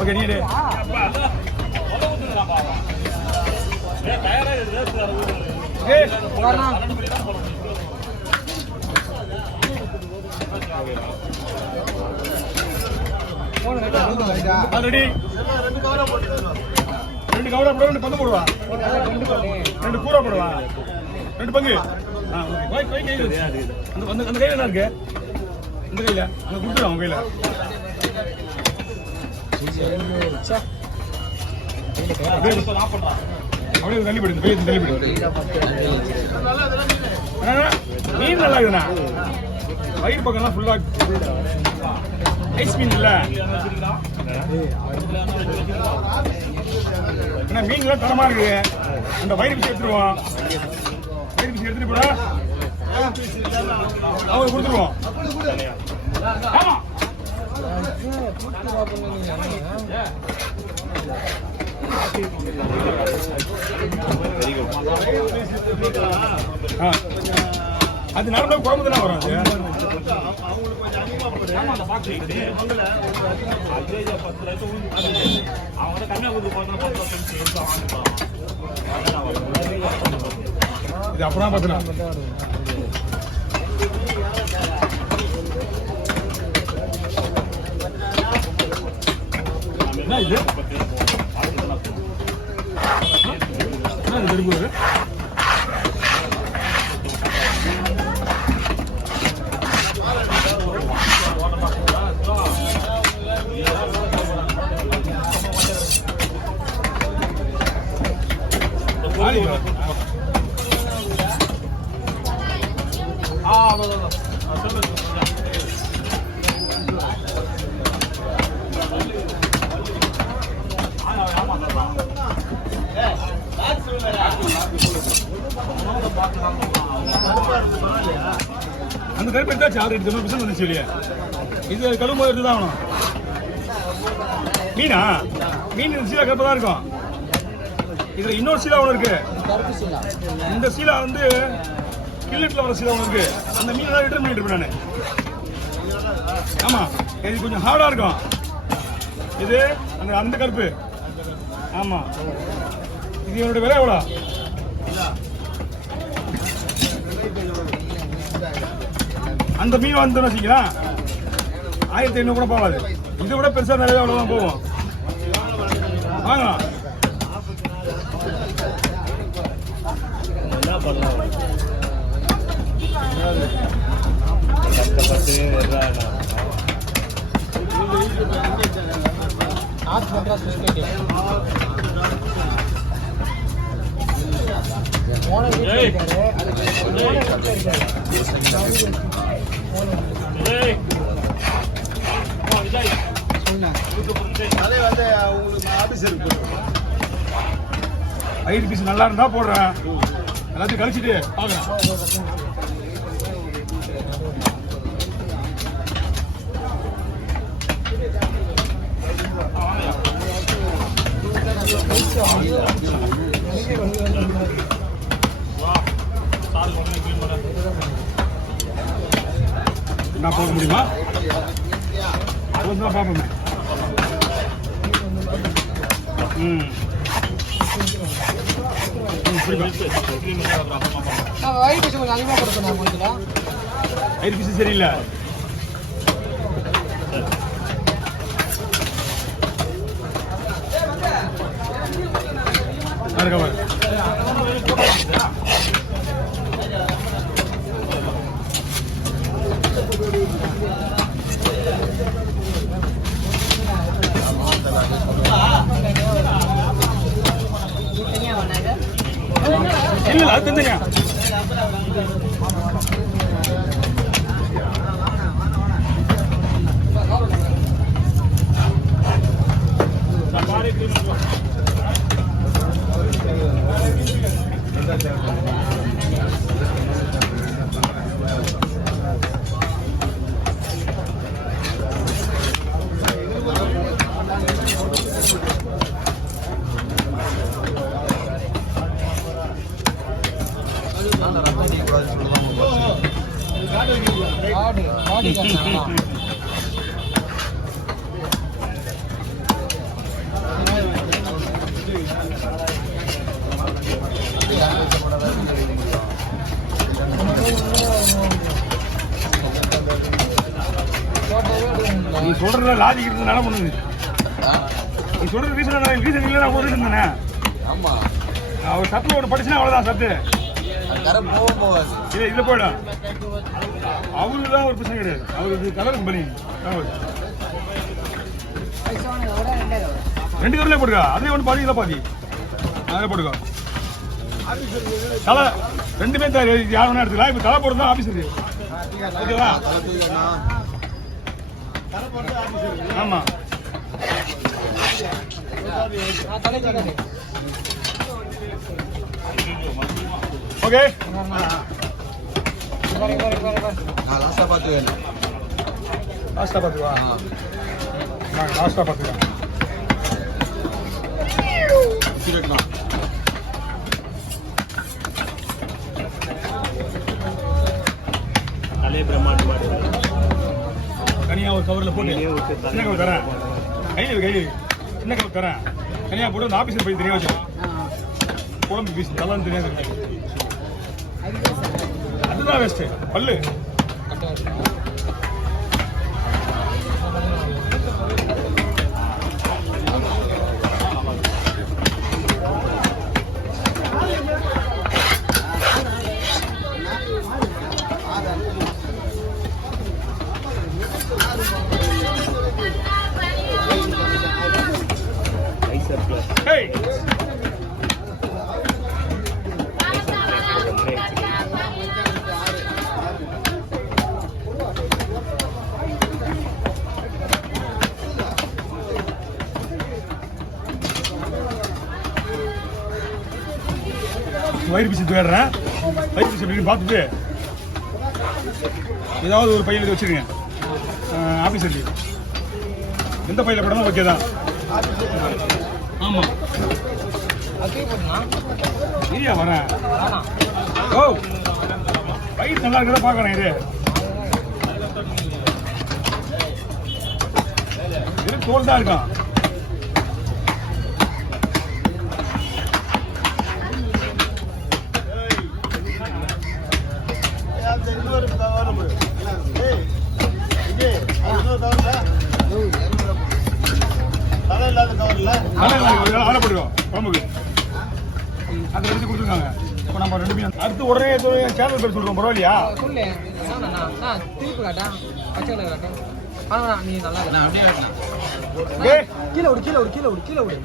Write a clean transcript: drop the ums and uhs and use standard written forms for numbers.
Okay need ready 2 கவரா போடுவா 2 பங்கு போடுவா 2 கூரா போடுவா 2 பங்கு கை அந்த கையில என்ன இருக்கு இந்த கையில அங்க கொடுத்துருவான் உங்க கையில அப்படியே தள்ளிப்படு தள்ளிப்படு மீன் நல்லா இருக்குண்ணா வயிறு பக்கம்லாம் ஃபுல்லா ஐஸ் மீன் இல்ல மீன்லாம் தரமா இருக்கு அந்த வயிறு பிச்சு எடுத்துருவோம் வயிறு பிச்சு எடுத்துட்டு போட அவங்க கொடுத்துருவோம் ஆமா அது நார்மலா குழம்பு தானே வரும் இது அப்புறம் பார்த்தா என்ன இது திருப்பூர் அந்த கருப்பு எடுத்தாச்சு ஆறு 90% வந்துச்சு இல்லையா இது கழுவும் போது எடுத்து தான் ஆகணும் மீனா மீன் சீலா கருப்பா தான் இருக்கும் இதுல இன்னொரு சீலா ஒன்று இருக்கு இந்த சீலா வந்து கில்லெட்ல வர சீலா ஒன்று இருக்கு அந்த மீன் தான் ரிட்டர்ன் பண்ணிட்டு இருப்பேன் நான் ஆமா இது கொஞ்சம் ஹார்டா இருக்கும் இது அந்த அந்த கருப்பு ஆமா இது என்னோட விலை எவ்வளோ அந்த மீன் வந்து வச்சுங்களா 1500 கூட போகாது இதை விட பெருசா நிறைய அவ்வளவுதான் போவோம் வாங்கலாம் ஐடி பீஸ் நல்லா இருந்தா போடுறேன் எல்லாத்தையும் கழிச்சிட்டு பாக்கலாம் நான் போக முடியுமா பார்ப்போமே சரியில்லை இல்ல அது தந்தங்க நீ சொல்றதுல லாஜிக் இருந்ததுனால பண்ணுது. நீ சொல்றது ரீசன் இல்லைன்னா ஒரு ரீசன் தானே. ஆமா அவர் சத்துல ஒரு படிச்சுனா அவ்வளோதான் சத்து. இல்லை இதில் போயிடும். அவருக்கு தான் ஒரு பிரச்சனை கிடையாது. அவருக்கு கலருக்கு பண்ணி 2 கவர்லேயே போட்டுக்கா. அதே ஒன்று பாதி இதில் பாதி அதில் போட்டுக்கோ. தலை 2மே யார் வேணா எடுத்துக்கலாம். இப்போ தலை போடுறது தான் ஆஃபீஸருக்கு. ஓகேவா? ஆமா ஓகே. லாஸ்டா பார்த்துக்கா. லாஸ்டா பார்த்துக்கா. தனியா ஒரு கவர்ல போட்டு சின்ன கவர் தரேன். கையில் சின்ன கவர் தரேன். தனியா போட்டு அந்த ஆஃபீஸில் போய் தனியாக வச்சு குழம்பு பீஸ் நல்லா தெரியாது. அதுதான் வேஸ்ட்டு. பல்லு வயிறு பிச்சு தேடுறேன். வயிறு பிச்சு அப்படின்னு பார்த்துட்டு ஏதாவது ஒரு பையில வச்சுருங்க. ஆஃபீஸருக்கு எந்த பையில போடணும் ஓகே தான். ஆமாம் இல்லையா வரேன். ஓ வயிறு நல்லா இருக்கிறத பார்க்குறேன். இது தோல் தான் இருக்கான். குழம்புக்கு அதை எடுத்து கொடுத்துருக்காங்க. இப்போ நம்ம 2 மீன் அடுத்து உடனே சேனல் பேர் சொல்கிறோம். பரவாயில்லையா? நீ நல்லா கீழே விடு.